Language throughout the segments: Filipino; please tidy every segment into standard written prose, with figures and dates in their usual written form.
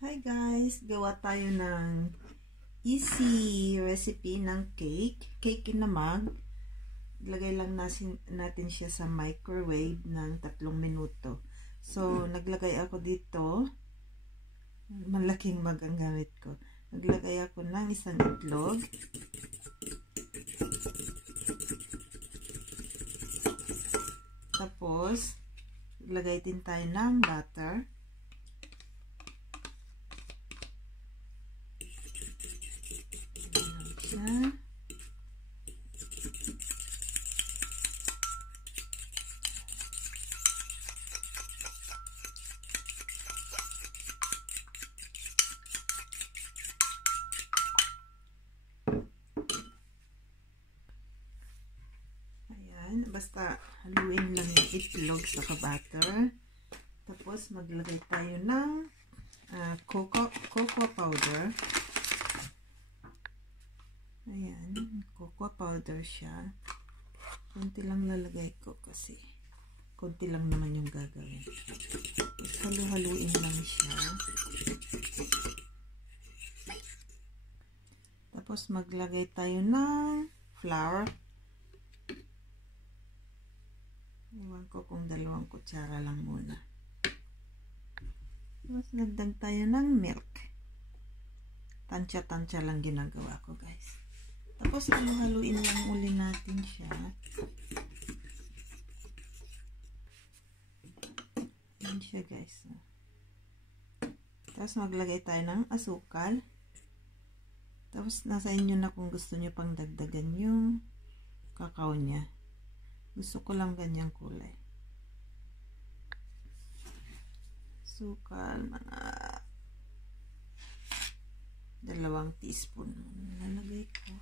Hi guys! Gawa tayo ng easy recipe ng cake. Cake in a mug. Lagay lang natin siya sa microwave ng 3 minuto. So, naglagay ako dito. Malaking mug ang gamit ko. Naglagay ako ng isang itlog. Tapos, naglagay din tayo ng butter. Ayan, basta haluin lang yung itlog sa butter. Tapos maglagay tayo ng cocoa powder. Ayan, cocoa powder siya. Konti lang lalagay ko kasi konti lang naman yung gagawin. Tapos halu-haluin lang siya. Tapos maglagay tayo ng flour. Iwan ko kung 2 kutsara lang muna. Tapos nagdag tayo ng milk. Tansya-tansya lang ginagawa ko guys. Tapos haluin lang uli natin siya. Yan siya guys. Tapos maglagay tayo ng asukal. Tapos nasa inyo na kung gusto nyo pang dagdagan yung kakao niya. Gusto ko lang ganyang kulay. Asukal, mga 2 teaspoon. Nalagay ko.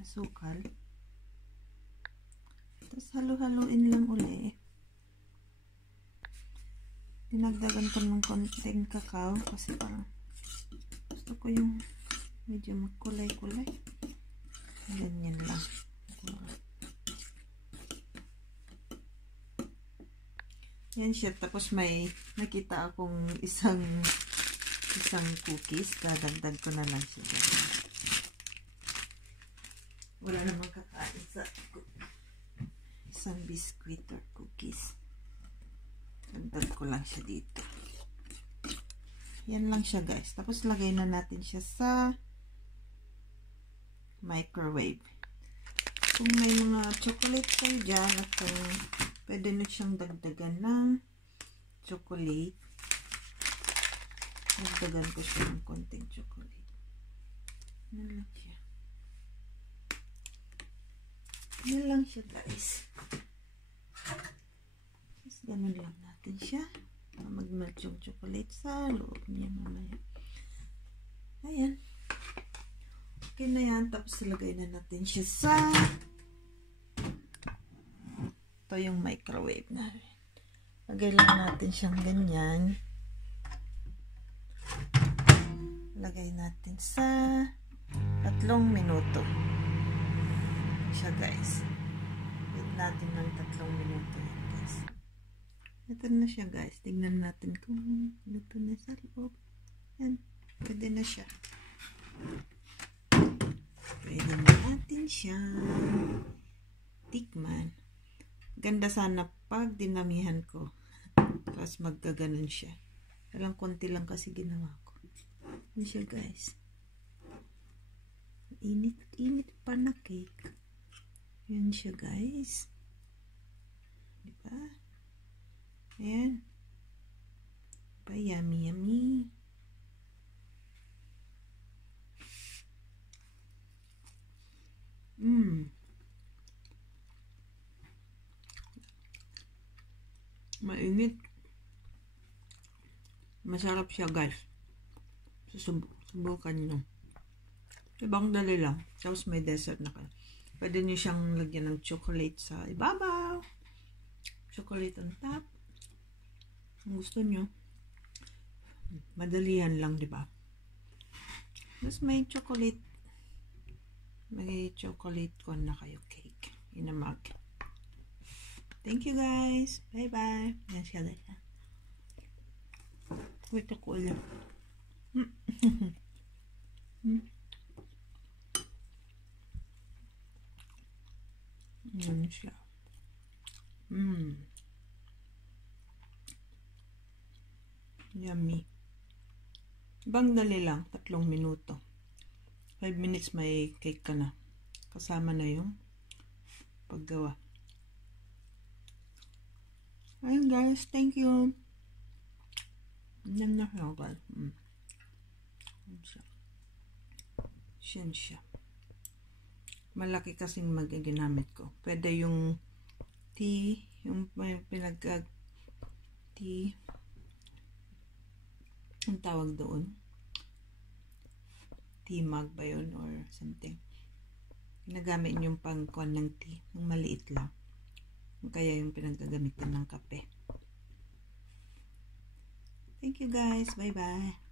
Asukal. Tapos halu-haluin lang uli. Dinagdagan ko ng konting kakao kasi parang gusto ko yung medyo magkulay-kulay. Ganyan lang. Yan siya. Tapos may nakita akong isang cookies. Dadagdag ko na lang siya. Wala namang kakain sa isang biscuit or cookies. Dagdag ko lang siya dito. Yan lang siya guys. Tapos lagay na natin siya sa microwave. Kung may mga chocolate kayo dyan at kung pwede na siyang dagdagan ng chocolate, dagdagan ko siya ng konting chocolate. Yan lang siya. Yan lang siya guys. Tapos ganun lang natin siya. Mag-melt yung chocolate sa loob niya mamaya. Ayan. Okay na yan. Tapos ilagay na natin siya sa ito yung microwave na rin. Lagay lang natin siyang ganyan. Lagay natin sa 3 minuto. Siya guys. Wait natin ng 3 minuto yan guys. Ito na siya guys. Tignan natin kung luto na sa loob. Yan. Pwede na siya. Pwede na natin siya tikman. Ganda sana pag dinamihan ko. Tapos magkaganon siya. Walang konti lang kasi ginawa ko. Yan siya guys. Init pa na cake. Yan siya guys. Diba? Ayan. Diba? Yummy yummy. Mainit. Masarap siya guys. Subukan nyo. Ibang dali lang. Tapos may dessert na kayo. Pwede nyo siyang lagyan ng chocolate sa ibabaw. Chocolate on top. Kung gusto nyo. Madalihan lang, diba? Tapos may chocolate. May chocolate con na kayo cake. In a mug. Thank you guys. Bye bye. Yan siya guys. Wait ako ulit. Yan siya. Yummy. Bang dali lang, 3 minuto. 5 minutes may cake ka na. Kasama na yung paggawa. Ayun guys, thank you. Yan na siya guys. Yan siya. Malaki kasing magagamit ko. Pwede yung tea, yung tea, ang tawag doon. Tea mug ba yun or something. Ginagamit yung pangkuan ng tea, yung maliit lang. Kaya yung pinagagamitan ng kape. Thank you guys. Bye-bye.